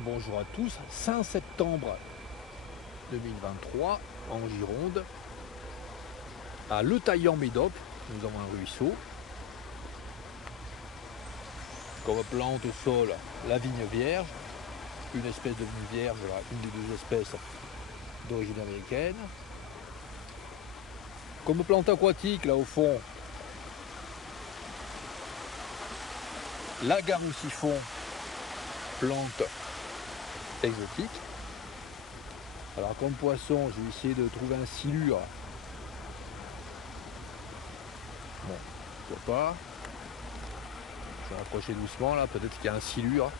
Bonjour à tous, 5 septembre 2023 en Gironde, à Le Taillan-Médoc, nous avons un ruisseau. Comme plante au sol, la vigne vierge, une espèce de vigne vierge, une des deux espèces d'origine américaine. Comme plante aquatique, là au fond, la garoussifon, plante exotique. Alors comme poisson, j'ai essayé de trouver un silure. Bon, pourquoi pas. Je vais rapprocher doucement là, peut-être qu'il y a un silure.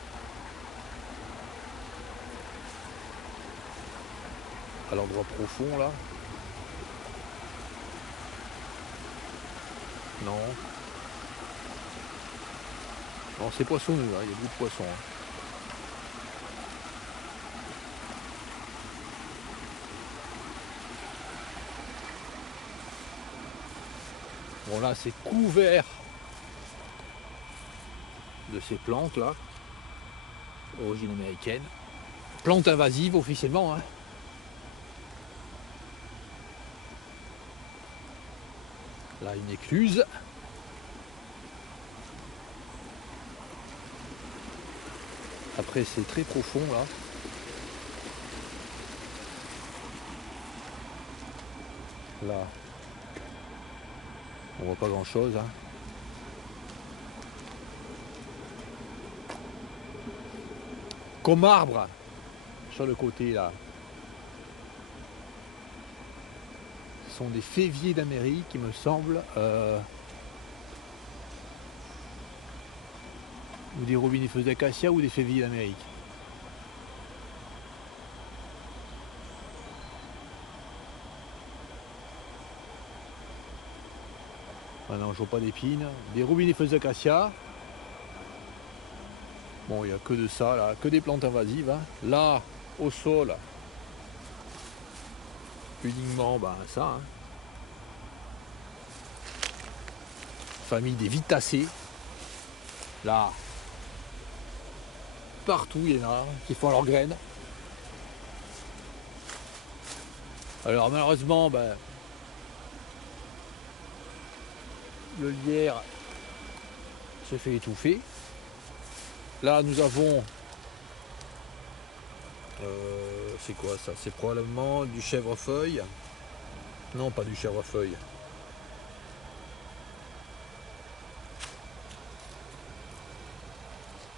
À l'endroit profond là. Non. Non, c'est poissonneux, hein, il y a beaucoup de poissons. Hein. Bon là c'est couvert de ces plantes là, origine américaine. Plantes invasives officiellement. Hein. Là une écluse. Après c'est très profond là. Là, on voit pas grand chose. Hein. Comme arbre sur le côté là. Ce sont des féviers d'Amérique, il me semble. Ou des robinifeuses d'acacia ou des féviers d'Amérique. Ah non, je vois pas d'épines. Des robinifeuses d'acacia. Bon, il n'y a que de ça, là, que des plantes invasives. Hein. Là, au sol, uniquement ça. Hein. Famille des vitacées. Là, partout, il y en a qui font leurs graines. Alors malheureusement, le lierre se fait étouffer. Là, nous avons... c'est quoi ça? C'est probablement du chèvrefeuille. Non, pas du chèvrefeuille.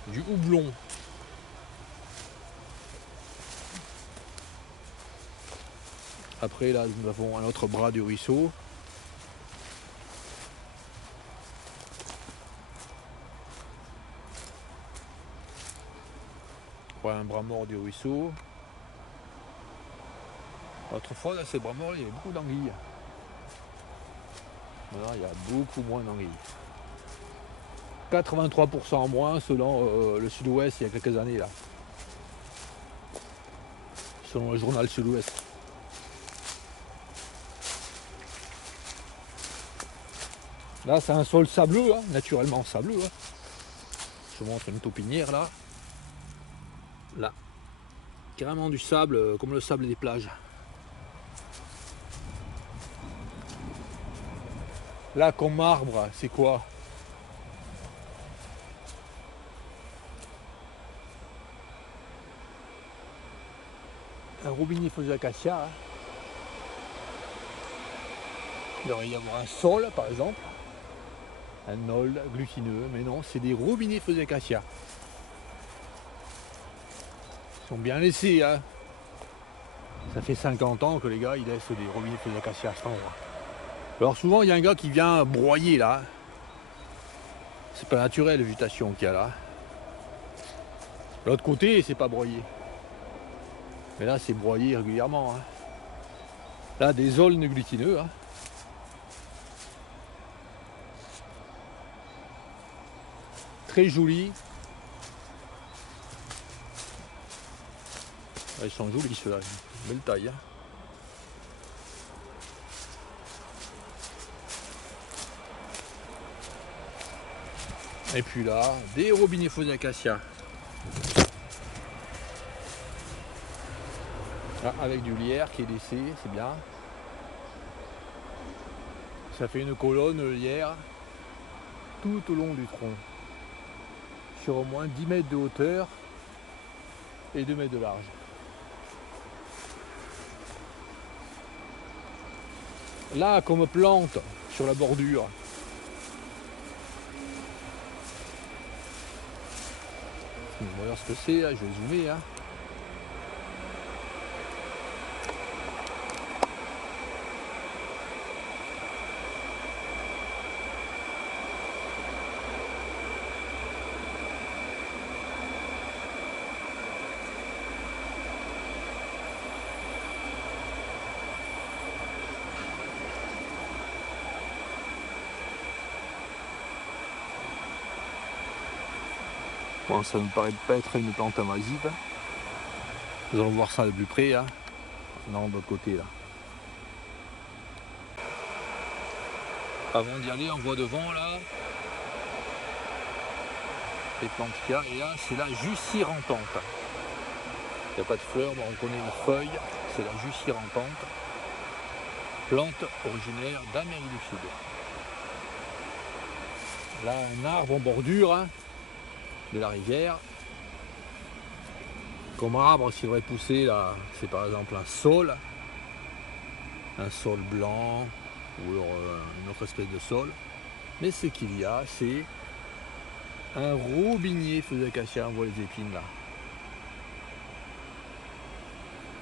Du houblon. Après, là, nous avons un autre bras du ruisseau. Voilà un bras mort du ruisseau. Autrefois, là, ces bras morts, il y avait beaucoup d'anguilles. Maintenant, il y a beaucoup moins d'anguilles. 83% en moins selon le Sud-Ouest il y a quelques années là. Selon le journal Sud-Ouest. Là c'est un sol sableux, hein, naturellement sableux. Hein. Je vous montre une taupinière là. Là. Carrément du sable, comme le sable des plages. Là comme arbre, c'est quoi? Un robinifeuse d'acacia. Hein. Il devrait y avoir un sol par exemple. Un nol glutineux, mais non, c'est des robinifeuses d'acacia. Ils sont bien laissés, hein. Ça fait 50 ans que les gars ils laissent des robinifeuses d'acacia à cet endroit. Alors souvent il y a un gars qui vient broyer là. C'est pas naturel la végétation qu'il y a là. L'autre côté c'est pas broyé. Mais là c'est broyé régulièrement. Hein. Là des aulnes glutineux. Hein. Très jolis. Ils sont jolis ceux-là, belle taille. Hein. Et puis là, des robinifeuses d'acacia. Ah, avec du lierre qui est laissé, c'est bien. Ça fait une colonne lierre tout au long du tronc, sur au moins 10 mètres de hauteur et 2 mètres de large. Là, comme plante sur la bordure, on va voir ce que c'est, là, je vais zoomer. Hein. Bon, ça ne me paraît pas être une plante invasive. Nous allons voir ça de plus près. Hein. Non, de l'autre côté là. Avant d'y aller, on voit devant là les plantes qu'il y a. Et là, c'est la Jussie rampante. Il n'y a pas de fleurs, mais on connaît une feuille. C'est la Jussie rampante. Plante originaire d'Amérique du Sud. Là, un arbre en bordure. Hein, de la rivière. Comme arbre, s'il devrait pousser là, c'est par exemple un saule blanc ou alors une autre espèce de saule. Mais ce qu'il y a, c'est un robinier feu d'acacia, on voit les épines là.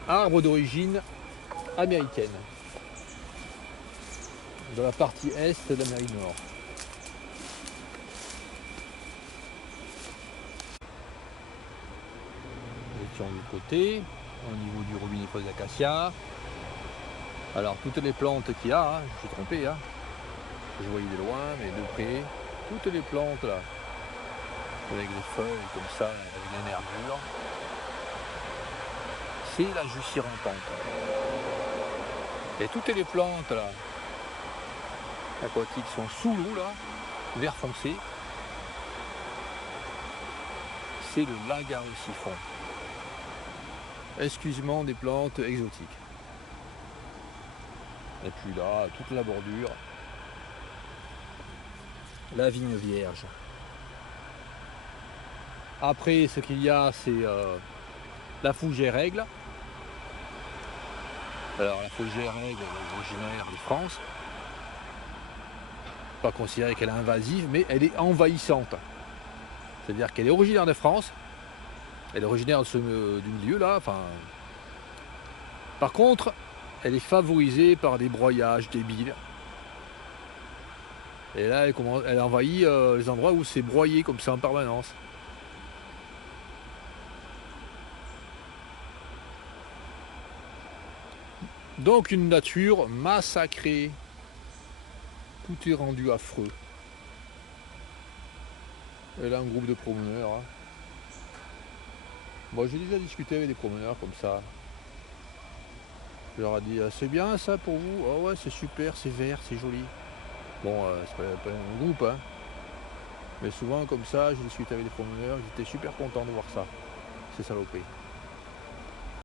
Arbre d'origine américaine, de la partie est de l'Amérique du Nord. Du côté, au niveau du robinet feu d'acacia. Alors toutes les plantes qu'il y a, hein, je suis trompé, hein, je voyais de loin, mais de près, toutes les plantes là, avec des feuilles comme ça, avec des nervures, c'est la Jussie rampante. Et toutes les plantes là, aquatiques sont sous l'eau là, vert foncé, c'est le lagarus-siphon. Exclusivement des plantes exotiques. Et puis là, toute la bordure, la vigne vierge. Après, ce qu'il y a, c'est la fougère aigle. Alors, la fougère aigle est originaire de France. Pas considérée qu'elle est invasive, mais elle est envahissante. C'est-à-dire qu'elle est originaire de France. Elle est originaire du milieu là. Enfin, par contre, elle est favorisée par des broyages débiles. Et là, elle envahit les endroits où c'est broyé comme ça en permanence. Donc une nature massacrée. Tout est rendu affreux. Et là, un groupe de promeneurs. Hein. Moi, j'ai déjà discuté avec des promeneurs comme ça. Je leur ai dit, c'est bien ça pour vous? Oh ouais, c'est super, c'est vert, c'est joli. Bon, c'est pas un groupe, hein. Mais souvent, comme ça, j'ai discuté avec des promeneurs, j'étais super content de voir ça. C'est saloperie.